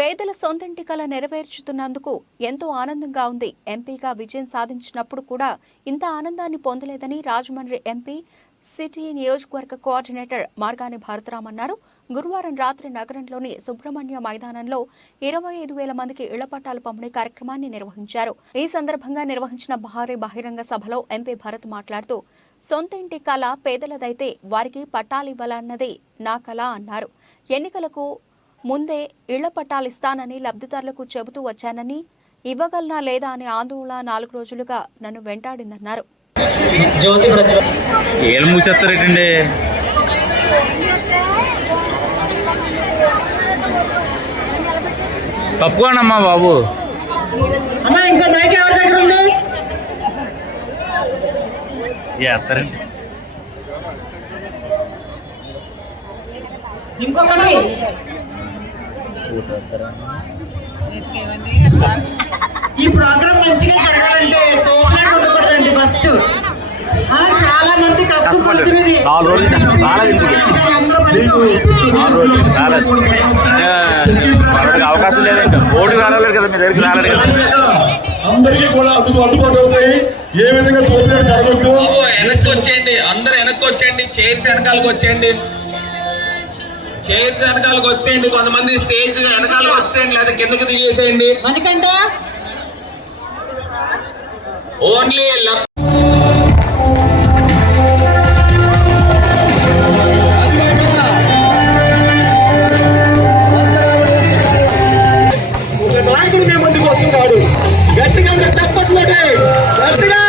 పేదల సొంతింటి కల నెరవేర్చుతున్నందుకు ఎంతో ఆనందంగా ఉంది. ఎంపీగా విజయం సాధించినప్పుడు కూడా ఇంత ఆనందాన్ని పొందలేదని రాజమండ్రి ఎంపీ సిటీ నియోజకవర్గ కోఆర్డినేటర్ మార్గాని భారతరామ్ అన్నారు. గురువారం రాత్రి నగరంలోని సుబ్రహ్మణ్య మైదానంలో 25,000 మందికి ఇళ్ల పట్టాల పంపిణీ కార్యక్రమాన్ని నిర్వహించారు. ఈ సందర్భంగా నిర్వహించిన భారీ బహిరంగ సభలో ఎంపీ భరత్ మాట్లాడుతూ, సొంత ఇంటి కళ పేదలదైతే వారికి పట్టాలివ్వాలన్నది నా కళ అన్నారు. ఎన్నికలకు ముందే ఇళ్ల పట్టాలిస్తానని లబ్ధిదారులకు చెబుతూ వచ్చానని, ఇవ్వగలనా లేదా అనే ఆందోళన 4 రోజులుగా నన్ను వెంటాడిందన్నారు. తప్పుకోండమ్మా బాబు. అమ్మా ఇంకా మైక్ ఎవరి దగ్గర ఉంది? ఇంకొకటి ఈ ప్రోగ్రామ్ మంచిగా జరగాలంటే తోపులాట ఉండకూడదండి. ఫస్ట్ చాలా మంది కష్టపడుతుంది. అవకాశం లేదంటే ఓటు రాలేదు కదా, మీ దగ్గరికి రాలేదు కదా. అందరికీ కూడా అందుబాటు అవుతాయి. ఏ విధంగా జరగదు. వెనక్కి వచ్చేయండి, అందరూ వెనక్కి వచ్చేయండి. చైర్స్ వెనకాలకు వచ్చేయండి, చైర్స్ వెనకాలకు వచ్చేయండి. కొంతమంది స్టేజ్ వెనకాలకు వచ్చేయండి, లేదా కిందకి దిగేసేయండి. మనకంటే ఓన్లీ నాయకుడు మేము ముందుకు వస్తున్నాడు. గట్టిగా తప్పట్లే గట్టిగా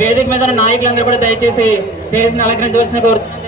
వేదిక మీద నాయకులందరూ కూడా దయచేసి స్టేజ్ ని అలంకరించవలసిన కోరుతున్నాను.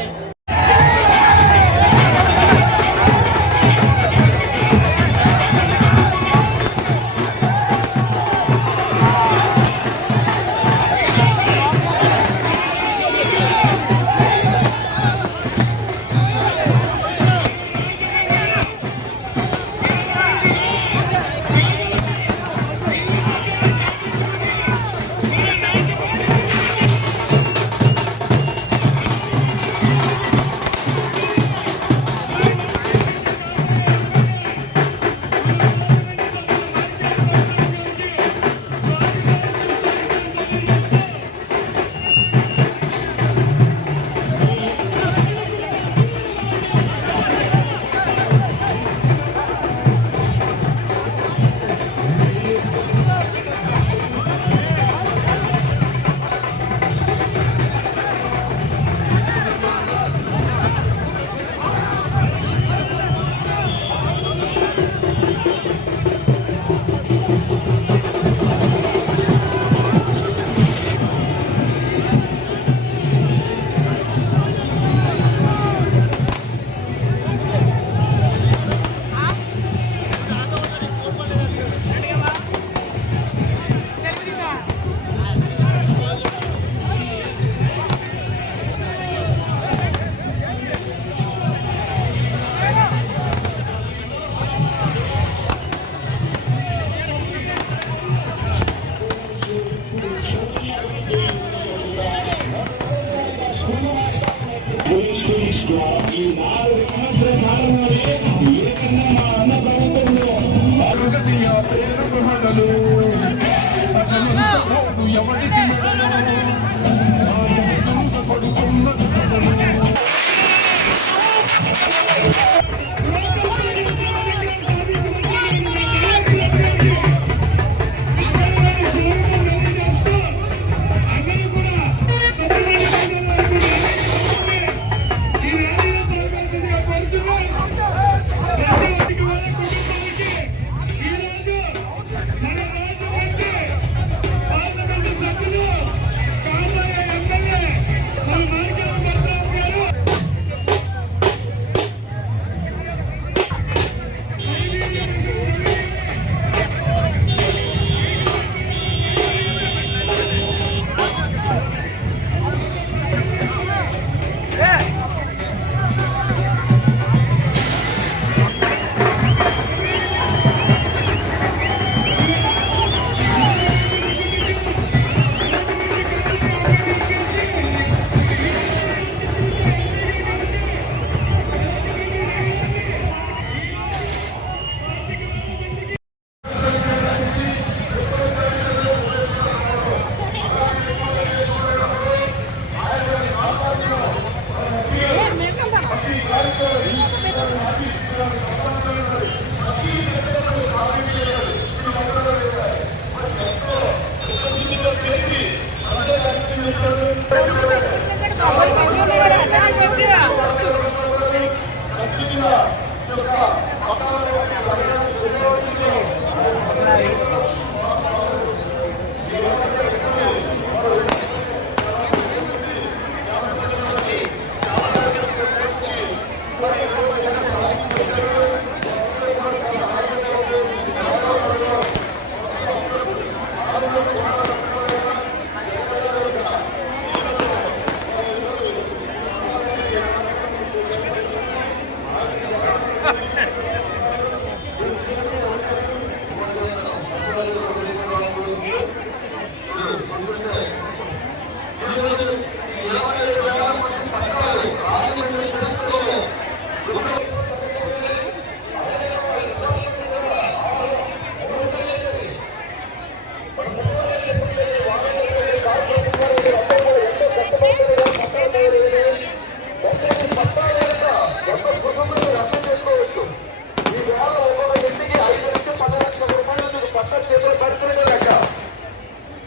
ఖచ్చితంగా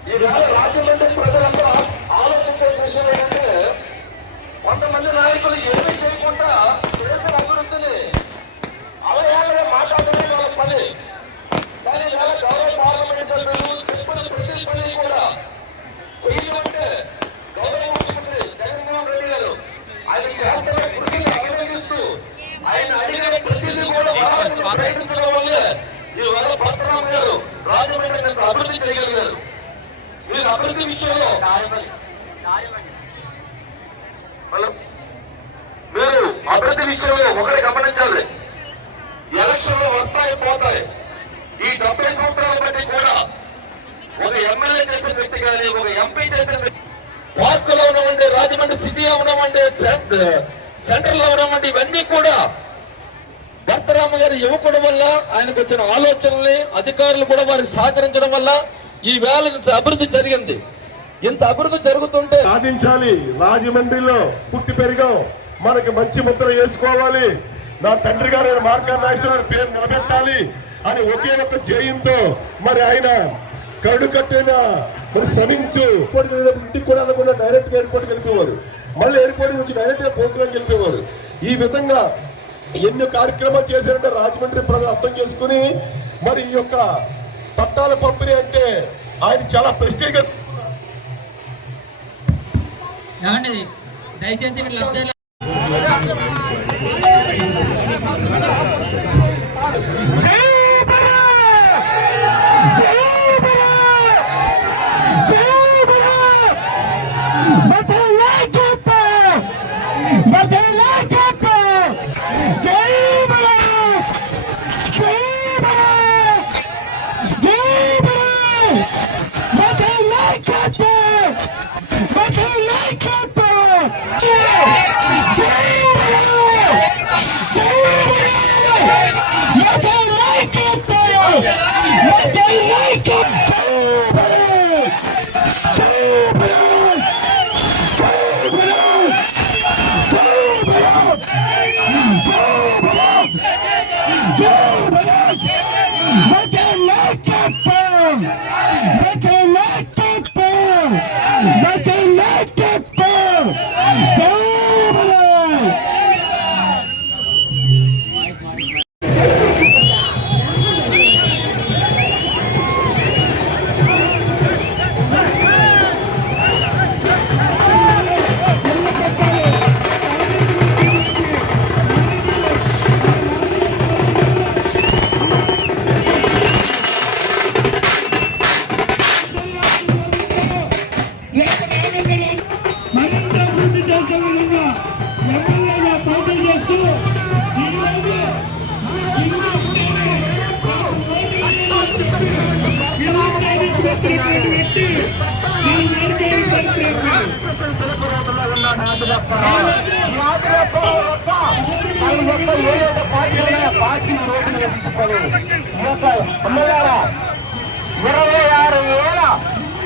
ఈ యొక్క రాజమండ్రి ప్రజలంతా ఆలోచించే విషయం ఏంటంటే కొంతమంది నాయకులు ఏమీ చేయకుండా చేసిన అభివృద్ధిని అవయాలుగా మాట్లాడమే వాళ్ళ పని. కానీ వాళ్ళ గౌరవ పార్లమెంట్ సభ్యులు చెప్పిన ప్రతి పని కూడా చేయమంటే గౌరవ ముఖ్యమంత్రి జగన్మోహన్ రెడ్డి గారు ఆయన చేస్తున్న కృషిని అభినందిస్తూ ఆయన అడిగిన ప్రతిదీ కూడా ప్రయత్నించడం వల్లే ఈవేళ భరతరామ్ గారు రాజమండ్రి అభివృద్ధి చేయగలిగారు. మీరు అభివృద్ధి విషయంలో మీరు అభివృద్ధి విషయంలో ఒకటి గమనించాలి. ఎలక్షన్లు వస్తాయి పోతాయి. ఈ 70 సంవత్సరాల బట్టి కూడా ఒక ఎమ్మెల్యే చేసిన వ్యక్తి కానీ ఒక ఎంపీ చేసిన వ్యక్తి పార్కులో ఉన్నామండి, రాజమండ్రి సిటీలో ఉన్నామండి, సెంట్రల్ లో ఉన్నామండి, ఇవన్నీ కూడా భరతరామ గారి యువకుడు వల్ల ఆయనకు వచ్చిన ఆలోచనల్ని అధికారులు కూడా వారికి సహకరించడం వల్ల ఈ వేళ ఇంత అభివృద్ధి జరిగింది. ఇంత అభివృద్ధి జరుగుతుంటే సాధించాలి. రాజమండ్రిలో పుట్టి పెరిగాం, మనకి మంచి ముద్ర వేసుకోవాలి, నా తండ్రి గారు మార్కా నాగేశ్వరరావు పేరు నిలబెట్టాలి అని ఒకే ఒక జయంతో మరి ఆయన కరుడు కట్టిన మరి శ్రమించు ఇంటికి కూడా అనకుండా డైరెక్ట్ గా ఎయిర్పోర్ట్కి వెళ్ళిపోవారు, మళ్ళీ ఎయిర్పోర్ట్ నుంచి డైరెక్ట్ గా ప్రోగ్రాంకి వెళ్ళిపోవారు. ఈ విధంగా ఎన్ని కార్యక్రమాలు చేశారంటే రాజమండ్రి ప్రజలు అర్థం చేసుకుని మరి ఈ యొక్క పట్టాల పంపిణీ అంటే ఆయన చాలా ప్రెస్టీజ్ గా దయచేసి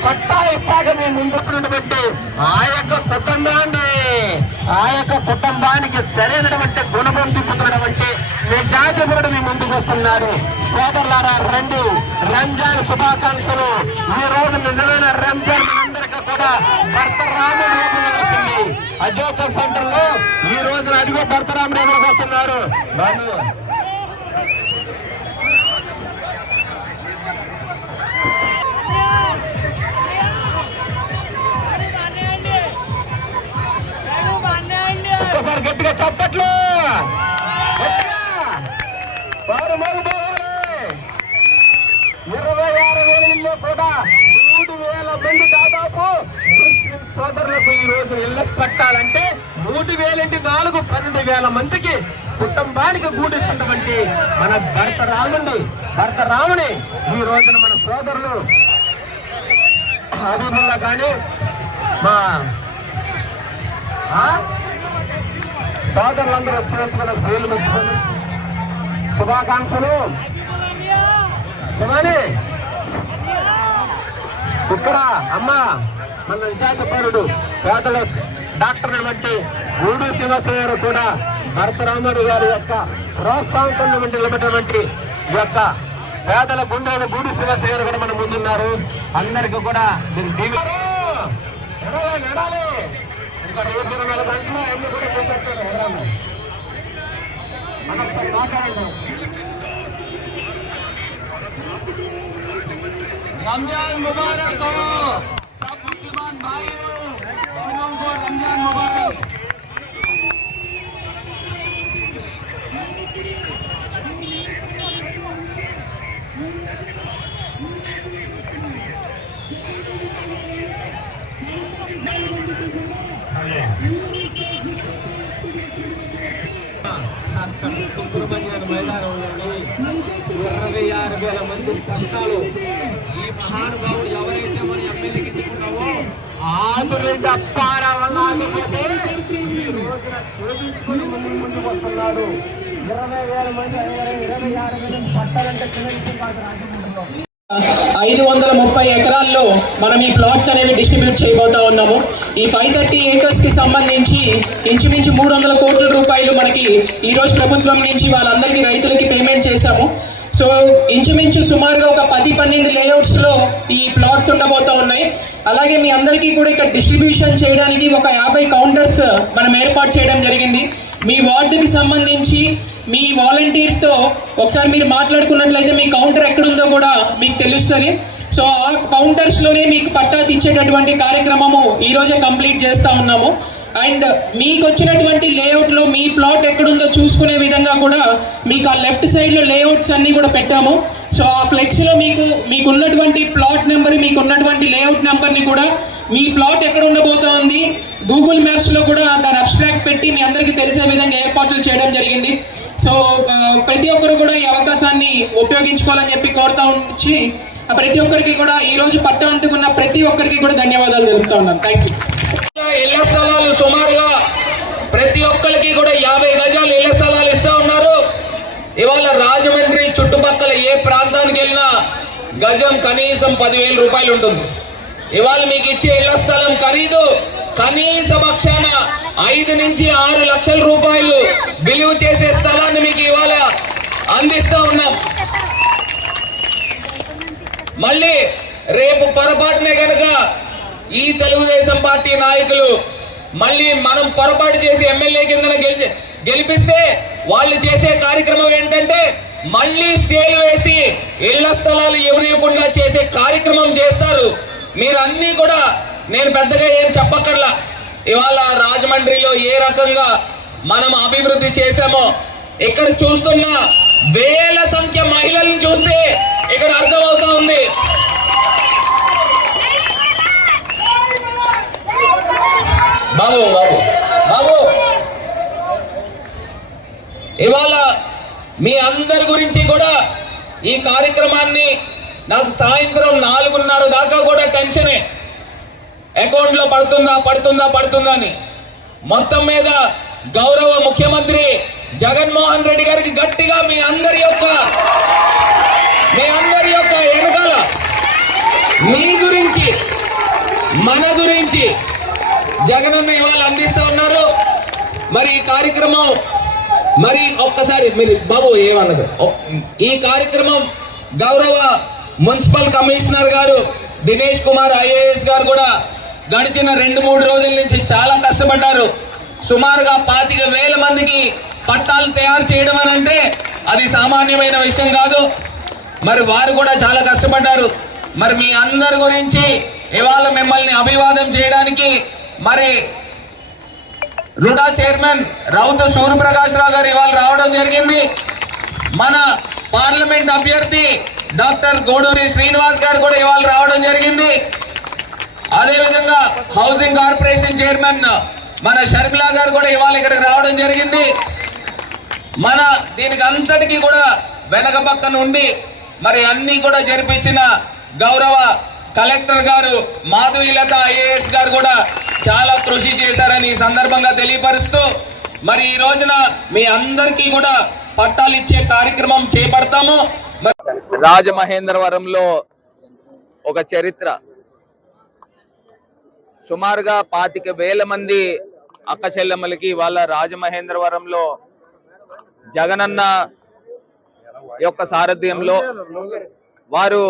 పట్టా ఇస్తాక మేము ముందుకున్నటువంటి ఆ యొక్క కుటుంబానికి సరైనటువంటి గుణం చూపుతున్నటువంటి నిజాధిపతుడు మీ ముందుకు వస్తున్నారు. సోదరులారా, రండి, రంజాన్ శుభాకాంక్షలు. ఈ రోజు నిజమైన రంజాన్ అందరికీ కూడా భర్త రాముడు అజోసఫ్ సెంటర్ లో ఈ రోజున అదిగో భరతరామ్ దగ్గరకు వస్తున్నారు. ఒక్కసారి గట్టిగా చప్పట్లు. 26,000 ఇల్లు కూడా 3,000 మంది దాదాపు ముస్లిం సోదరులకు ఈ రోజు ఇళ్ల కట్టాలంటే 3,000 ఇంటి 4 12,000 మందికి కుటుంబానికి గూడిస్తున్నటువంటి మన భరతరాముని ఈ రోజున మన సోదరులు హబీబుల్లా కానీ మా సోదరులందరూ వచ్చినందుకు నాకు పేర్లు మర్చిపోయి శుభాకాంక్షలు. శివాని ఇక్కడ అమ్మ మన నిజాత పరుడు పేదల డాక్టర్ వంటి గూడు శివసేన కూడా భరతరాముడు గారి యొక్క ప్రోత్సాహం నిలబడినటువంటి ఈ యొక్క పేదల గుండెల గూడు శివసేన కూడా మన ముందున్నారు. అందరికీ కూడా నడాలి. ఇంకా 24 గంటలు అన్ని కూడా చేసేస్తారు. మనం ఒకసారి మాట్లాడండి. रमजान मुबारक हो सब मुसलमान भाइयों बहनों को, रमजान मुबारक। సుబ్రహ్మణ్యం మైదానంలోని 26,000 మంది కష్టాలు ఈ మహానుభావుడు ఎవరైతే మన ఎమ్మెల్యేకి చెప్పుకున్నావో ఆదురెడ్డి అప్పారా వల్ల ఆగిపోతే ఈ రోజున ఛేదించుకుని ముందుకు వస్తున్నాడు. 20,000 మంది 26,000 మంది పట్టాలంటే చిన్న కాదు రాజమండ్రిలో. 530 ఎకరాల్లో మనం ఈ ప్లాట్స్ అనేవి డిస్ట్రిబ్యూట్ చేయబోతా ఉన్నాము. ఈ 530 ఏకర్స్ కి సంబంధించి ఇంచుమించు 300 కోట్ల రూపాయలు మనకి ఈ రోజు ప్రభుత్వం నుంచి వాళ్ళందరికీ రైతులకి పేమెంట్ చేశాము. సో ఇంచుమించు సుమారుగా ఒక 10-12 లేఅవుట్స్ లో ఈ ప్లాట్స్ ఉండబోతా ఉన్నాయి. అలాగే మీ అందరికీ కూడా ఇక్కడ డిస్ట్రిబ్యూషన్ చేయడానికి ఒక 50 కౌంటర్స్ మనం ఏర్పాటు చేయడం జరిగింది. మీ వార్డుకి సంబంధించి మీ వాలంటీర్స్తో ఒకసారి మీరు మాట్లాడుకున్నట్లయితే మీ కౌంటర్ ఎక్కడుందో కూడా మీకు తెలుస్తుంది. సో ఆ కౌంటర్స్లోనే మీకు పట్టాస్ ఇచ్చేటటువంటి కార్యక్రమము ఈరోజే కంప్లీట్ చేస్తూ ఉన్నాము. అండ్ మీకు వచ్చినటువంటి లేఅవుట్లో మీ ప్లాట్ ఎక్కడుందో చూసుకునే విధంగా కూడా మీకు ఆ లెఫ్ట్ సైడ్లో లేఅవుట్స్ అన్నీ కూడా పెట్టాము. సో ఆ ఫ్లెక్స్లో మీకు ఉన్నటువంటి ప్లాట్ నెంబర్, మీకు ఉన్నటువంటి లేఅవుట్ నెంబర్ని కూడా మీ ప్లాట్ ఎక్కడ ఉండబోతోంది గూగుల్ మ్యాప్స్లో కూడా దాని అబ్స్ట్రాక్ట్ పెట్టి మీ అందరికీ తెలిసే విధంగా ఏర్పాట్లు చేయడం జరిగింది. సో ప్రతి ఒక్కరు కూడా ఈ అవకాశాన్ని ఉపయోగించుకోవాలని చెప్పి కోరుతా ఉంచి ప్రతి ఒక్కరికి కూడా ఈ రోజు పట్టం అందుకున్న ప్రతి ఒక్కరికి కూడా ధన్యవాదాలు తెలుపుతా ఉన్నాను. Thank you. ఇళ్ల స్థలాలు సుమారుగా ప్రతి ఒక్కరికి కూడా 50 గజాలు ఇళ్ల స్థలాలు ఇస్తా ఉన్నారు. ఇవాళ రాజమండ్రి చుట్టుపక్కల ఏ ప్రాంతానికి వెళ్ళినా గజం కనీసం 10,000 రూపాయలు ఉంటుంది. ఇవాళ మీకు ఇచ్చే ఇళ్ల స్థలం ఖరీదు కనీస పక్షాన 5 నుంచి 6 లక్షల రూపాయలు విలువ చేసే స్థలాన్ని మీకు ఇవాళ అందిస్తా ఉన్నాం. మళ్ళీ రేపు పొరపాటునే కనుక ఈ తెలుగుదేశం పార్టీ నాయకులు మళ్ళీ మనం పొరపాటు చేసి ఎమ్మెల్యే కింద గెలిపిస్తే వాళ్ళు చేసే కార్యక్రమం ఏంటంటే మళ్ళీ స్టేలు వేసి ఇళ్ల స్థలాలు ఎవరివ్వకుండా చేసే కార్యక్రమం చేస్తారు. మీరన్నీ కూడా నేను పెద్దగా ఏం చెప్పక్కర్లా. ఇవాళ రాజమండ్రిలో ఏ రకంగా మనం అభివృద్ధి చేశామో ఇక్కడ చూస్తున్న వేల సంఖ్య మహిళలను చూస్తే ఇక్కడ అర్థమవుతా ఉంది. బాబు బాబు బాబు ఇవాళ మీ అందరి గురించి కూడా ఈ కార్యక్రమాన్ని నాకు సాయంత్రం 4:30 దాకా కూడా టెన్షనే. అకౌంట్ లో పడుతుందా అని. మొత్తం మీద గౌరవ ముఖ్యమంత్రి జగన్మోహన్ రెడ్డి గారికి గట్టిగా మీ అందరి యొక్క వెనకాల మీ గురించి మన గురించి జగనన్న ఇవాళ అందిస్తా ఉన్నారు. మరి ఈ కార్యక్రమం మరి ఒక్కసారి మీరు బాబు ఏమన్నారు, ఈ కార్యక్రమం గౌరవ మున్సిపల్ కమిషనర్ గారు దినేష్ కుమార్ IAS గారు కూడా గడిచిన 2-3 రోజుల నుంచి చాలా కష్టపడ్డారు. సుమారుగా 25,000 మందికి పట్టాలు తయారు చేయడం అని అంటే అది సామాన్యమైన విషయం కాదు. మరి వారు కూడా చాలా కష్టపడ్డారు. మరి మీ అందరి గురించి ఇవాళ మిమ్మల్ని అభివాదం చేయడానికి మరి రుడా చైర్మన్ రౌతు సూర్యప్రకాష్ రావు గారు ఇవాళ రావడం జరిగింది. మన పార్లమెంట్ అభ్యర్థి డాక్టర్ గూడూరి శ్రీనివాస్ గారు కూడా ఇవాళ రావడం జరిగింది. అదేవిధంగా హౌసింగ్ కార్పొరేషన్ చైర్మన్ మన షర్మిలా గారు కూడా ఇవాళ ఇక్కడికి రావడం జరిగింది. మన దీనికి అంతటికీ కూడా వెనక పక్కన ఉండి మరి అన్ని కూడా జరిపించిన గౌరవ కలెక్టర్ గారు మాధవీలత ఐఏఎస్ గారు కూడా చాలా కృషి చేశారని ఈ సందర్భంగా తెలియపరుస్తూ మరి ఈ రోజున మీ అందరికీ కూడా పట్టాలు ఇచ్చే కార్యక్రమం చేపడతాము. రాజమహేంద్రవరంలో ఒక చరిత్ర. సుమారుగా 25,000 మంది అక్క చెల్లెమ్మలకి వాళ్ళ రాజమహేంద్రవరంలో జగనన్న యొక్క సారథ్యంలో వారు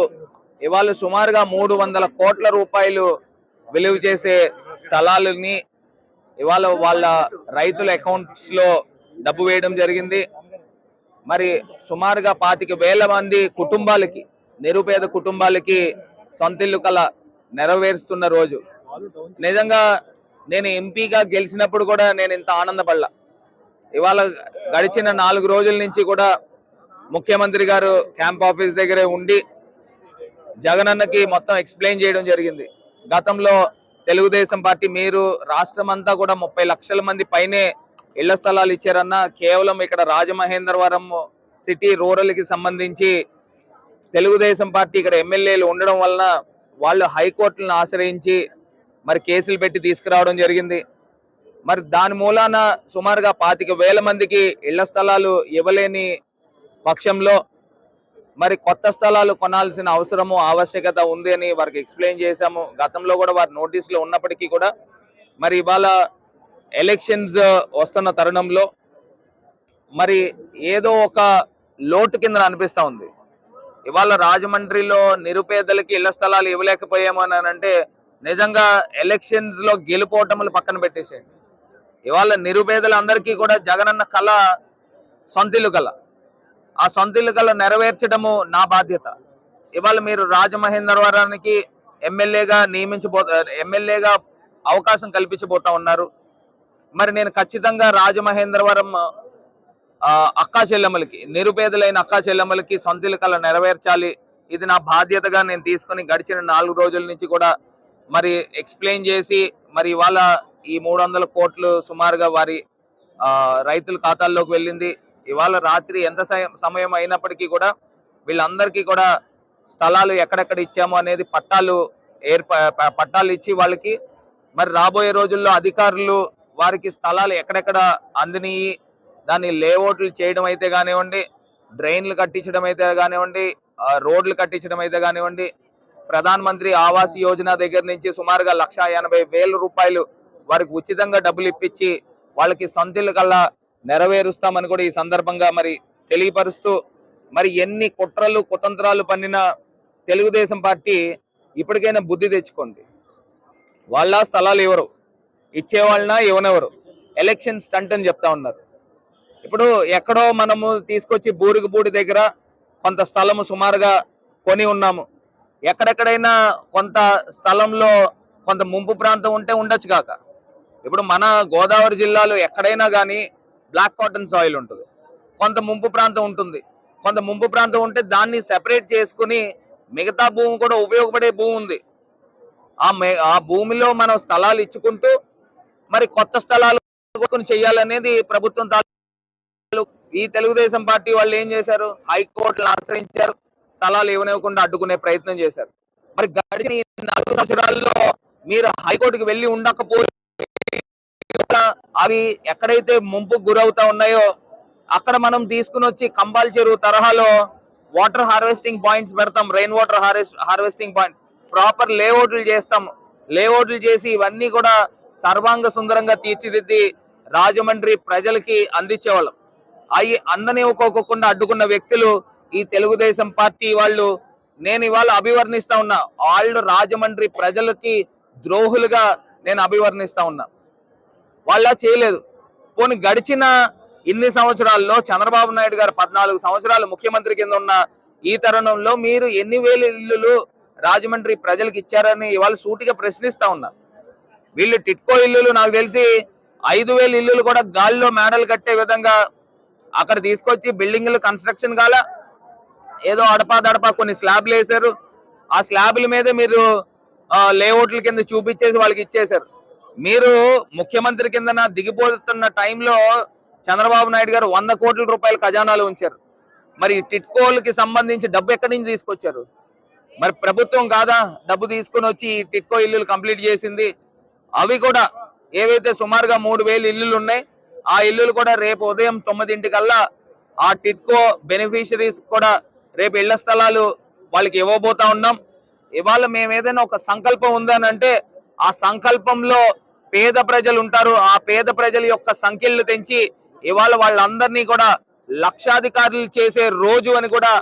ఇవాళ సుమారుగా 300 కోట్ల రూపాయలు విలువ చేసే స్థలాలని ఇవాళ వాళ్ళ రైతుల అకౌంట్స్ లో డబ్బు వేయడం జరిగింది. మరి సుమారుగా 25,000 మంది కుటుంబాలకి, నిరుపేద కుటుంబాలకి సొంతిల్లు కల నెరవేరుస్తున్న రోజు. నిజంగా నేను ఎంపీగా గెలిచినప్పుడు కూడా నేను ఇంత ఆనందపడలా. ఇవాళ గడిచిన 4 రోజుల నుంచి కూడా ముఖ్యమంత్రి గారు క్యాంప్ ఆఫీస్ దగ్గరే ఉండి జగనన్నకి మొత్తం ఎక్స్ప్లెయిన్ చేయడం జరిగింది. గతంలో తెలుగుదేశం పార్టీ మీరు రాష్ట్రం అంతా కూడా 30 లక్షల మంది పైనే ఇళ్ల స్థలాలు ఇచ్చారన్న, కేవలం ఇక్కడ రాజమహేంద్రవరం సిటీ రూరల్ కి సంబంధించి తెలుగుదేశం పార్టీ ఇక్కడ ఎమ్మెల్యేలు ఉండడం వలన వాళ్ళు హైకోర్టులను ఆశ్రయించి మరి కేసులు పెట్టి తీసుకురావడం జరిగింది. మరి దాని మూలాన సుమారుగా 25,000 మందికి ఇళ్ల స్థలాలు ఇవ్వలేని పక్షంలో మరి కొత్త స్థలాలు కొనాల్సిన అవసరము ఆవశ్యకత ఉంది అని వారికి ఎక్స్ప్లెయిన్ చేశాము. గతంలో కూడా వారి నోటీసులు ఉన్నప్పటికీ కూడా మరి ఇవాళ ఎలక్షన్స్ వస్తున్న తరుణంలో మరి ఏదో ఒక లోటు కింద అనిపిస్తా ఉంది. ఇవాళ రాజమండ్రిలో నిరుపేదలకి ఇళ్ల స్థలాలు ఇవ్వలేకపోయాము అని అంటే నిజంగా ఎలక్షన్స్ లో గెలుపోవటములు పక్కన పెట్టేసేయండి. ఇవాళ నిరుపేదలందరికీ కూడా జగనన్న కళ సొంతిల్లు కళ, ఆ సొంతిల్లు కళ నెరవేర్చడము నా బాధ్యత. ఇవాళ మీరు రాజమహేంద్రవరానికి ఎమ్మెల్యేగా అవకాశం కల్పించబోతా ఉన్నారు. మరి నేను ఖచ్చితంగా రాజమహేంద్రవరం అక్కా చెల్లెమ్మలకి, నిరుపేదలైన అక్కా చెల్లెమ్మలకి సొంతిల్లు కళ నెరవేర్చాలి. ఇది నా బాధ్యతగా నేను తీసుకుని గడిచిన 4 రోజుల నుంచి కూడా మరి ఎక్స్ప్లెయిన్ చేసి మరి ఇవాళ ఈ 300 కోట్లు సుమారుగా వారి రైతుల ఖాతాల్లోకి వెళ్ళింది. ఇవాళ రాత్రి ఎంత సమయం అయినప్పటికీ కూడా వీళ్ళందరికీ కూడా స్థలాలు ఎక్కడెక్కడ ఇచ్చాము అనేది పట్టాలు ఇచ్చి వాళ్ళకి మరి రాబోయే రోజుల్లో అధికారులు వారికి స్థలాలు ఎక్కడెక్కడ అందినయి దాన్ని లేఅవుట్లు చేయడం అయితే కానివ్వండి, డ్రైన్లు కట్టించడం అయితే కానివ్వండి, రోడ్లు కట్టించడం అయితే కానివ్వండి, ప్రధాన మంత్రి ఆవాస్ యోజన దగ్గర నుంచి సుమారుగా 1,80,000 రూపాయలు వారికి ఉచితంగా డబ్బులు ఇప్పించి వాళ్ళకి సొంతిల్లు కల్లా నెరవేరుస్తామని కూడా ఈ సందర్భంగా మరి తెలియపరుస్తూ మరి ఎన్ని కుట్రలు కుతంత్రాలు పన్నిన తెలుగుదేశం పార్టీ ఇప్పటికైనా బుద్ధి తెచ్చుకోండి. వాళ్ళ స్థలాలు ఎవరు ఇచ్చేవాళ్ళనా ఇవ్వనెవరు, ఎలక్షన్ స్టంట్ అని చెప్తా ఉన్నారు. ఇప్పుడు ఎక్కడో మనము తీసుకొచ్చి బూరుగుపూడి దగ్గర కొంత స్థలము సుమారుగా కొని ఉన్నాము. ఎక్కడెక్కడైనా కొంత స్థలంలో కొంత ముంపు ప్రాంతం ఉంటే ఉండొచ్చు కాక. ఇప్పుడు మన గోదావరి జిల్లాలో ఎక్కడైనా కానీ బ్లాక్ కాటన్ సాయిల్ ఉంటుంది, కొంత ముంపు ప్రాంతం ఉంటుంది. కొంత ముంపు ప్రాంతం ఉంటే దాన్ని సెపరేట్ చేసుకుని మిగతా భూమి కూడా ఉపయోగపడే భూమి ఉంది. ఆ భూమిలో మనం స్థలాలు ఇచ్చుకుంటూ మరి కొత్త స్థలాలు చేయాలనేది ప్రభుత్వం. ఈ తెలుగుదేశం పార్టీ వాళ్ళు ఏం చేశారు, హైకోర్టును ఆశ్రయించారు, స్థలాలు ఇవ్వనివ్వకుండా అడ్డుకునే ప్రయత్నం చేశారు. మరి గడిచిన 4 సంవత్సరాల్లో మీరు హైకోర్టుకి వెళ్ళి ఉండకపోతే అవి ఎక్కడైతే ముంపుకు గురవుతా ఉన్నాయో అక్కడ మనం తీసుకుని వచ్చి కంబాల్ చెరువు తరహాలో వాటర్ హార్వెస్టింగ్ పాయింట్స్ పెడతాం, rain water harvesting point, proper లేఅవుట్లు చేస్తాం. లేఅవుట్లు చేసి ఇవన్నీ కూడా సర్వాంగ సుందరంగా తీర్చిదిద్ది రాజమండ్రి ప్రజలకి అందించేవాళ్ళం. అవి అందనివ్వకోకుండా అడ్డుకున్న వ్యక్తులు ఈ తెలుగుదేశం పార్టీ వాళ్ళు. నేను ఇవాళ అభివర్ణిస్తా ఉన్నా, వాళ్ళు రాజమండ్రి ప్రజలకి ద్రోహులుగా నేను అభివర్ణిస్తా ఉన్నా. వాళ్ళ చేయలేదు. పోనీ గడిచిన ఇన్ని సంవత్సరాల్లో చంద్రబాబు నాయుడు గారు 14 సంవత్సరాలు ముఖ్యమంత్రి కింద ఉన్న ఈ తరుణంలో మీరు ఎన్ని వేల ఇల్లులు రాజమండ్రి ప్రజలకు ఇచ్చారని ఇవాళ సూటిగా ప్రశ్నిస్తా ఉన్నా. వీళ్ళు టిట్కో ఇల్లులు నాకు తెలిసి 5,000 ఇల్లులు కూడా గాల్లో మేడలు కట్టే విధంగా అక్కడ తీసుకొచ్చి బిల్డింగ్లు కన్స్ట్రక్షన్ కాల, ఏదో అడపా కొన్ని స్లాబ్లు వేశారు. ఆ స్లాబ్ల మీద మీరు లేఅవుట్ల కింద చూపించేసి వాళ్ళకి ఇచ్చేశారు. మీరు ముఖ్యమంత్రి కింద దిగిపోతున్న టైంలో చంద్రబాబు నాయుడు గారు 100 కోట్ల రూపాయల ఖజానాలు ఉంచారు. మరి టిట్కోలకి సంబంధించి డబ్బు ఎక్కడి నుంచి తీసుకొచ్చారు? మరి ప్రభుత్వం కాదా డబ్బు తీసుకుని వచ్చి ఈ టిట్కో ఇల్లులు కంప్లీట్ చేసింది? అవి కూడా ఏవైతే సుమారుగా 3,000 ఇల్లులు ఉన్నాయి, ఆ ఇల్లులు కూడా రేపు ఉదయం 9 ఆ టిట్కో బెనిఫిషరీస్ కూడా రేపు ఇళ్ల స్థలాలు వాళ్ళకి ఇవ్వబోతా ఉన్నాం. ఇవాళ మేము ఏదైనా ఒక సంకల్పం ఉందనంటే ఆ సంకల్పంలో పేద ప్రజలు ఉంటారు. ఆ పేద ప్రజల యొక్క సంఖ్యలు తెంచి ఇవాళ వాళ్ళందరినీ కూడా లక్షాధికారులు చేసే రోజు అని కూడా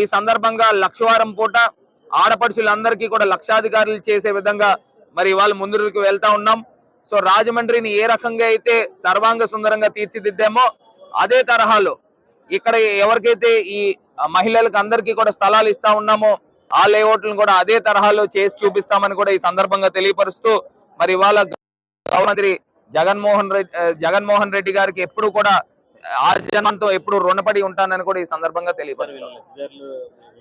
ఈ సందర్భంగా లక్షవారం పూట ఆడపడుచులందరికీ కూడా లక్షాధికారులు చేసే విధంగా మరి ఇవాళ ముందుకు వెళ్తా ఉన్నాం. సో రాజమండ్రిని ఏ రకంగా అయితే సర్వాంగ సుందరంగా తీర్చిదిద్దామో అదే తరహాలో ఇక్కడ ఎవరికైతే ఈ మహిళలకు అందరికీ కూడా స్థలాలు ఇస్తా ఉన్నామో ఆ లేఅవుట్లను కూడా అదే తరహాలో చేసి చూపిస్తామని కూడా ఈ సందర్భంగా తెలియపరుస్తూ మరి ఇవాళ ముఖ్యమంత్రి జగన్మోహన్ రెడ్డి గారికి ఎప్పుడు కూడా ఆ జనంతో ఎప్పుడు రుణపడి ఉంటానని కూడా ఈ సందర్భంగా తెలియపరుస్తాను.